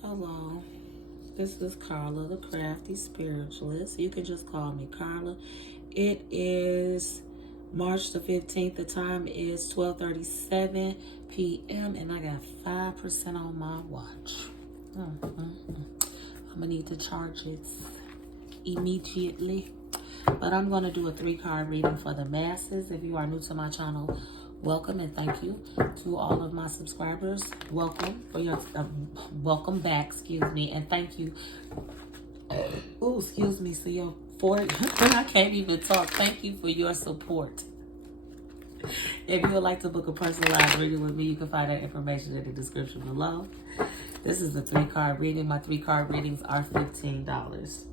Hello, this is Carla, the crafty spiritualist. You can just call me Carla. It is March the 15th. The time is 12:37 p.m. and I got 5% on my watch. I'm gonna need to charge it immediately. But I'm gonna do a 3-card reading for the masses. If you are new to my channel, welcome and thank you. To all of my subscribers, welcome for your welcome back, excuse me, and thank you. Oh, excuse me. So your I can't even talk. Thank you for your support. If you would like to book a personalized reading with me, you can find that information in the description below. This is a 3-card reading. My 3-card readings are $15.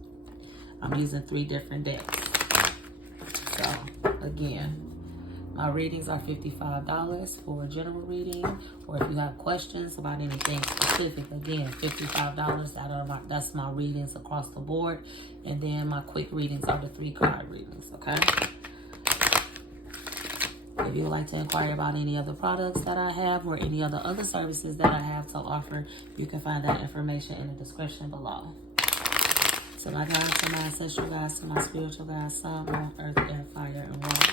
I'm using 3 different decks. So again, my readings are $55 for a general reading, or if you have questions about anything specific, again, $55. That's my readings across the board, and then my quick readings are the 3-card readings. Okay. If you would like to inquire about any other products that I have or any other services that I have to offer, you can find that information in the description below. To my guides, to my ancestral guides, to my spiritual guides, sun, moon, earth, air, fire, and water.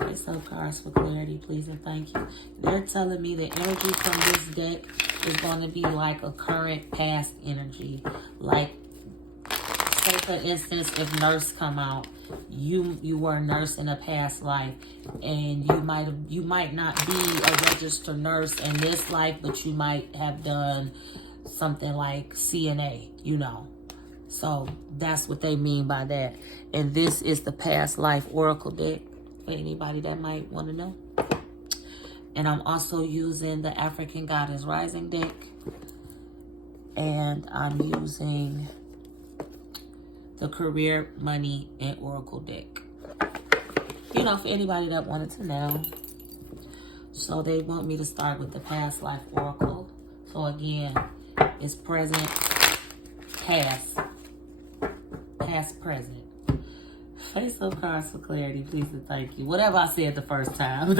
Face up cards for clarity, please and thank you. They're telling me the energy from this deck is going to be like a current past energy. Like, say for instance, if nurse come out, you were a nurse in a past life, and you might not be a registered nurse in this life, but you might have done something like CNA, you know. So that's what they mean by that. And this is the past life oracle deck for anybody that might want to know. And I'm also using the African Goddess Rising deck, and I'm using the Career, Money, and Oracle deck, you know, for anybody that wanted to know. So they want me to start with the past life oracle. So again, it's present, past, present. Face up cards for clarity, please and thank you. Whatever I said the first time.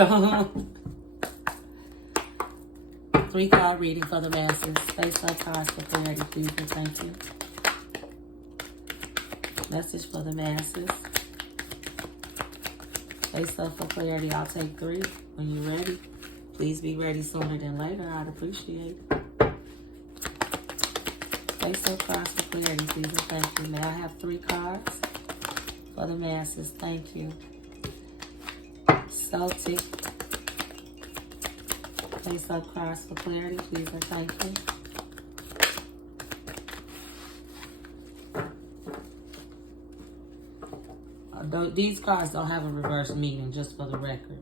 3-card reading for the masses. Face up cards for clarity, please and thank you. Message for the masses. Face up for clarity. I'll take 3 when you're ready. Please be ready sooner than later. I'd appreciate it. Face up cards for clarity, please and thank you. May I have 3 cards for the masses? Thank you. Celtic. Face up cards for clarity, please and thank you. These cards don't have a reverse meaning, just for the record.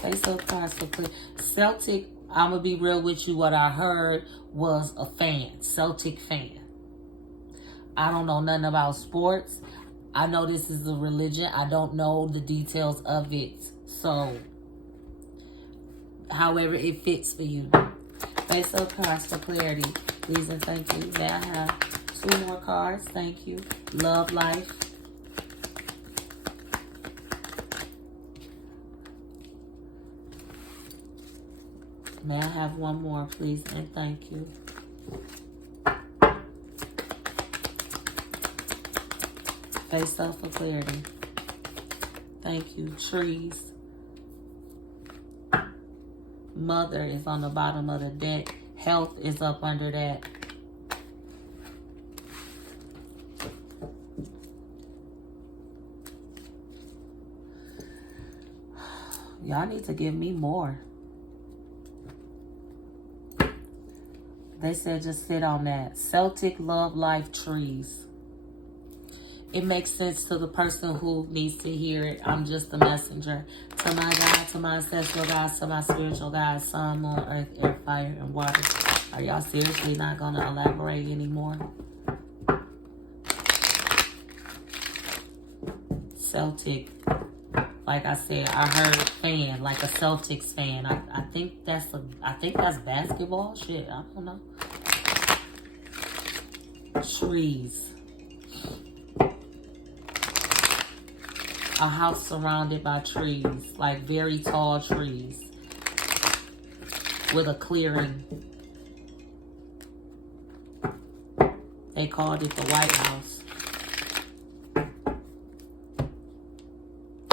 Face up cards for clarity. Celtic, I'm going to be real with you. What I heard was a fan. Celtic fan. I don't know nothing about sports. I know this is a religion. I don't know the details of it. So, however it fits for you. Face up cards for clarity, please and thank you. May I have 2 more cards? Thank you. Love life. May I have 1 more, please and thank you. Face up for clarity. Thank you. Trees. Mother is on the bottom of the deck. Health is up under that. Y'all need to give me more. They said just sit on that. Celtic, love, life, trees. It makes sense to the person who needs to hear it. I'm just the messenger. To my God, to my ancestral guides, to my spiritual guides, sun, moon, earth, air, fire, and water. Are y'all seriously not going to elaborate anymore? Celtic. Like I said, I heard fan, like a Celtics fan. I think that's basketball. Shit, I don't know. Trees. A house surrounded by trees, like very tall trees, with a clearing They called it the White House.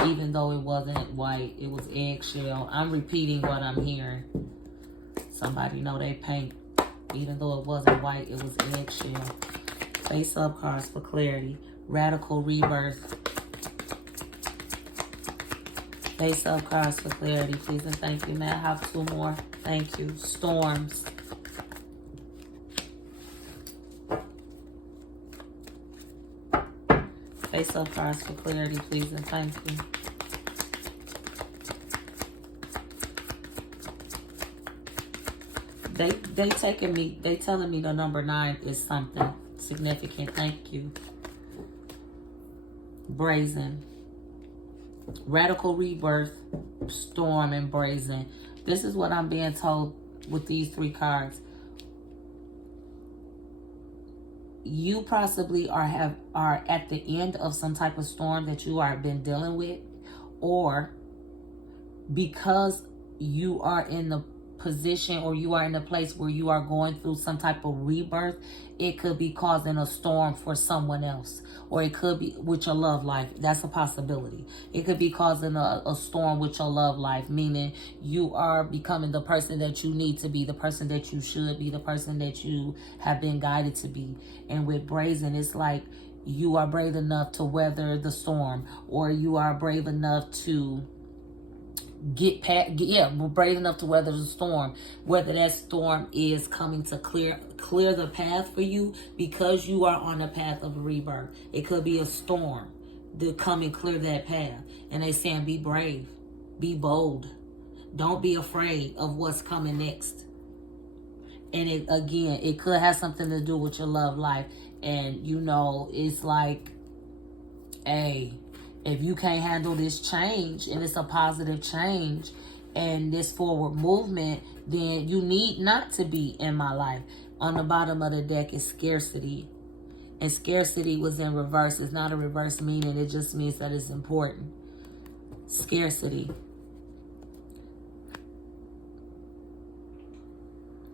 Even though it wasn't white, it was eggshell. I'm repeating what I'm hearing. Somebody know they paint. Even though it wasn't white, it was eggshell. Face up cards for clarity. Radical rebirth. Face up cards for clarity, please and thank you. May I have 2 more? Thank you. Storms. Face up cards for clarity, please and thank you. They telling me the number 9 is something significant. Thank you. Brazen. Radical rebirth, storm, and brazen. This is what I'm being told with these 3 cards. You possibly are at the end of some type of storm that you are been dealing with, or because you are in the position or you are in a place where you are going through some type of rebirth, it could be causing a storm for someone else, or it could be with your love life. That's a possibility. It could be causing a storm with your love life, meaning you are becoming the person that you need to be, the person that you should be, the person that you have been guided to be. And with brazen, it's like you are brave enough to weather the storm, or you are brave enough to we're brave enough to weather the storm, whether that storm is coming to clear the path for you because you are on the path of rebirth. It could be a storm to come and clear that path. And they saying be brave, be bold, don't be afraid of what's coming next. And it could have something to do with your love life. And it's like, hey, if you can't handle this change, and it's a positive change and this forward movement, then you need not to be in my life. On the bottom of the deck is scarcity. And scarcity was in reverse. It's not a reverse meaning. It just means that it's important. Scarcity.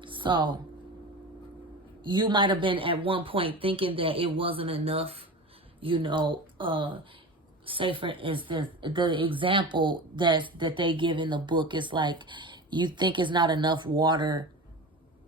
So, you might have been at one point thinking that it wasn't enough, say for instance, the example that they give in the book is like, you think it's not enough water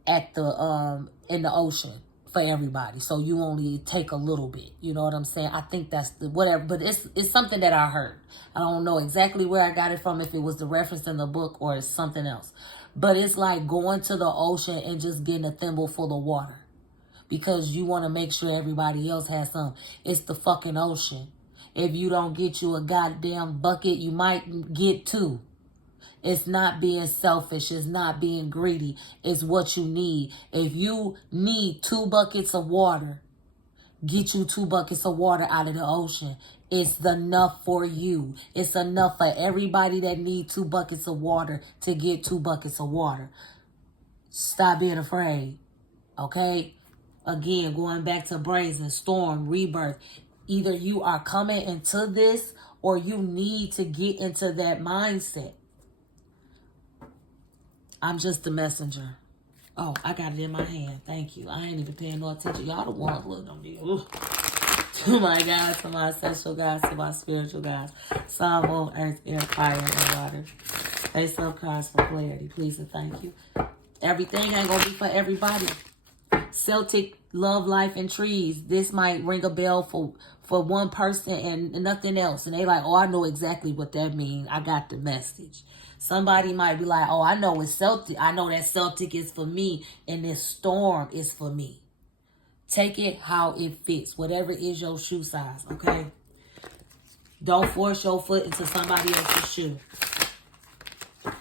at the in the ocean for everybody, so you only take a little bit. You know what I'm saying? I think that's the whatever, but it's something that I heard. I don't know exactly where I got it from, if it was the reference in the book or it's something else. But it's like going to the ocean and just getting a thimble full of water because you want to make sure everybody else has some. It's the fucking ocean. If you don't get you a goddamn bucket, you might get 2. It's not being selfish. It's not being greedy. It's what you need. If you need 2 buckets of water, get you 2 buckets of water out of the ocean. It's enough for you. It's enough for everybody that needs 2 buckets of water to get 2 buckets of water. Stop being afraid. Okay? Again, going back to brazen, storm, rebirth. Either you are coming into this or you need to get into that mindset. I'm just the messenger. Oh, I got it in my hand. Thank you. I ain't even paying no attention. Y'all the ones looking on me. To my guys, to my essential guys, to my spiritual guys. Sun, moon, earth, air, fire, and water. Face up cards for clarity. Please and thank you. Everything ain't going to be for everybody. Celtic, love, life, and trees. This might ring a bell for one person and nothing else. And they like, oh, I know exactly what that means. I got the message. Somebody might be like, oh, I know it's Celtic. I know that Celtic is for me and this storm is for me. Take it how it fits. Whatever is your shoe size, okay? Don't force your foot into somebody else's shoe.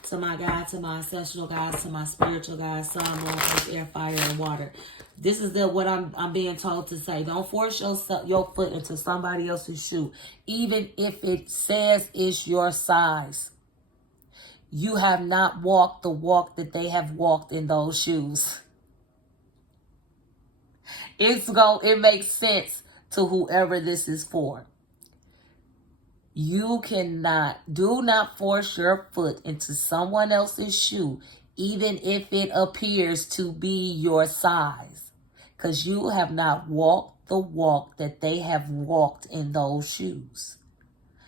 To my God, to my ancestral guys, to my spiritual guys, sun, moon, earth, air, fire, and water. This is what I'm being told to say. Don't force your foot into somebody else's shoe, even if it says it's your size. You have not walked the walk that they have walked in those shoes. It makes sense to whoever this is for. You do not force your foot into someone else's shoe, even if it appears to be your size. because you have not walked the walk that they have walked in those shoes.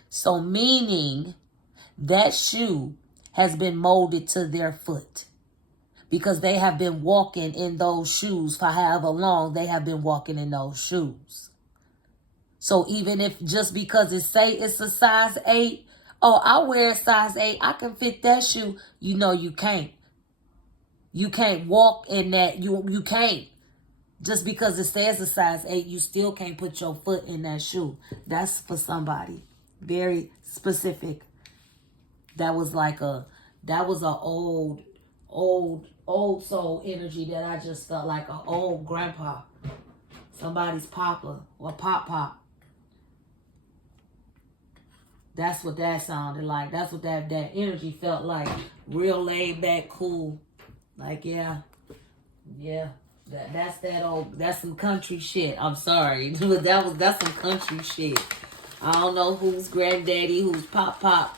So meaning that shoe has been molded to their foot, because they have been walking in those shoes for however long they have been walking in those shoes. So even if just because it say it's a size 8, oh, I wear a size 8, I can fit that shoe. You know you can't. You can't walk in that. You can't. Just because it says a size 8, you still can't put your foot in that shoe. That's for somebody. Very specific. That was a old soul energy that I just felt like an old grandpa. Somebody's papa or pop. That's what that sounded like. That's what that energy felt like. Real laid back, cool. Like, yeah. That's some country shit. I'm sorry. That's some country shit. I don't know who's granddaddy, who's pop,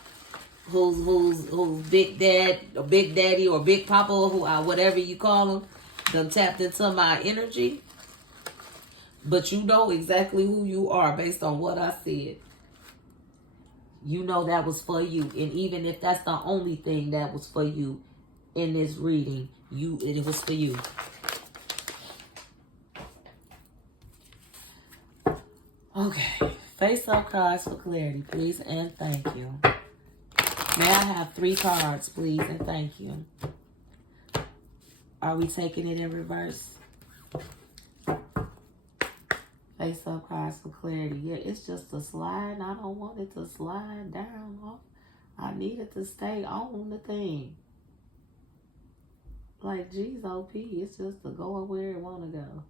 who's big dad or big daddy or big papa, who whatever you call them, done tapped into my energy. But you know exactly who you are based on what I said. You know that was for you. And even if that's the only thing that was for you in this reading, it was for you. Okay. Face up cards for clarity, please, and thank you. May I have 3 cards, please, and thank you. Are we taking it in reverse? Face up cards for clarity. Yeah, it's just a slide. I don't want it to slide down off. I need it to stay on the thing. Like, geez, OP, it's just to go where it want to go.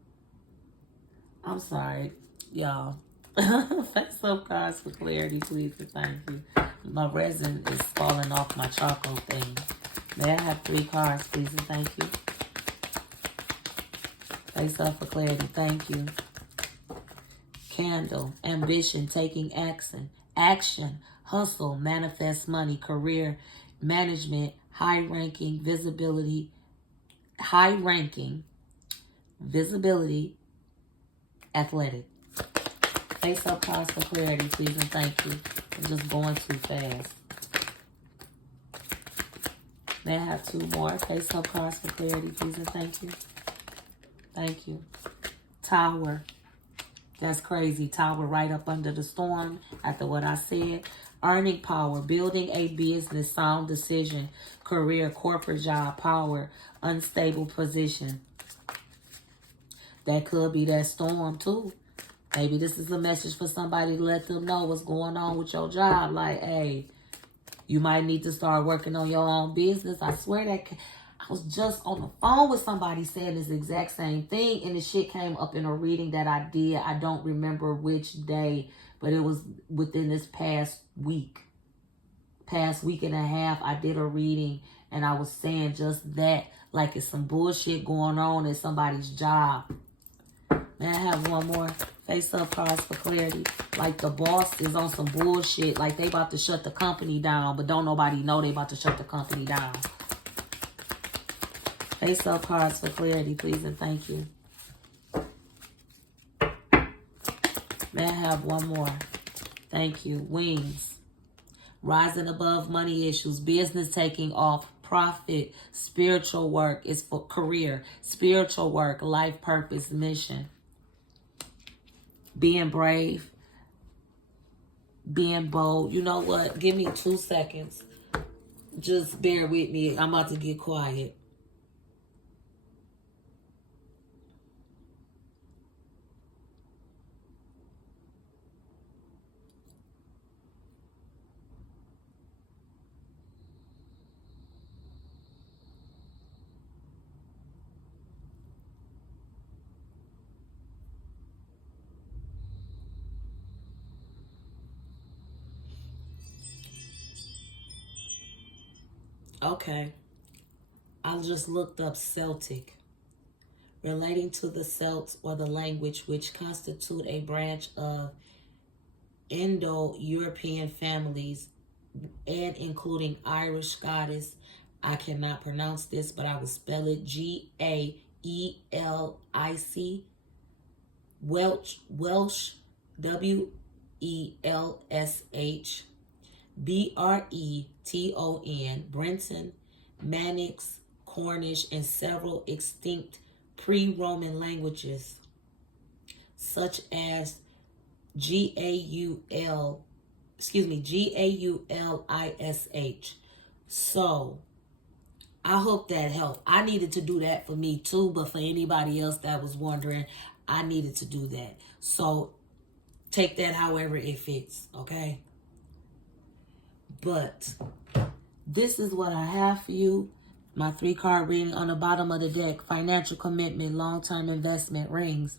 I'm sorry, y'all. Face up cards for clarity, please, and thank you. My resin is falling off my charcoal thing. May I have 3 cards, please, and thank you. Face up for clarity, thank you. Candle, ambition, taking action, hustle, manifest money, career, management, high-ranking, visibility, athletic. Face up cards for clarity, please, and thank you. I'm just going too fast. May I have 2 more? Face up cards for clarity, please, and thank you. Thank you. Tower. That's crazy. Tower right up under the storm after what I said. Earning power, building a business, sound decision, career, corporate job, power, unstable position. That could be that storm too. Maybe this is a message for somebody to let them know what's going on with your job. Like, hey, you might need to start working on your own business. I swear that I was just on the phone with somebody saying this exact same thing, and the shit came up in a reading that I did. I don't remember which day, but it was within this past week and a half. I did a reading, and I was saying just that, like it's some bullshit going on at somebody's job. May I have 1 more? Face up cards for clarity. Like the boss is on some bullshit. Like they about to shut the company down, but don't nobody know they about to shut the company down. Face up cards for clarity, please, and thank you. May I have 1 more? Thank you. Wings. Rising above money issues. Business taking off. Profit. Spiritual work is for career. Spiritual work. Life purpose. Mission. Being brave. Being bold. You know what? Give me 2 seconds. Just bear with me. I'm about to get quiet. Okay. I just looked up Celtic. Relating to the Celts, or the language which constitute a branch of Indo-European families, and including Irish, Scottish. I cannot pronounce this, but I will spell it Gaelic. Welsh, WELSH, Breton, Brenton, Manx, Cornish, and several extinct pre-Roman languages, such as Gaulish. So I hope that helped. I needed to do that for me too, but for anybody else that was wondering, I needed to do that. So take that however it fits, okay? But this is what I have for you. My 3-card reading on the bottom of the deck: financial commitment, long-term investment, rings,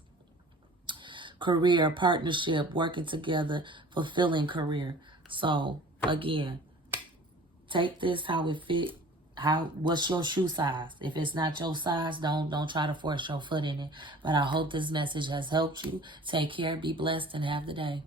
career, partnership, working together, fulfilling career. So again, take this how it fit. What's your shoe size? If it's not your size, don't try to force your foot in it. But I hope this message has helped you. Take care, be blessed, and have the day.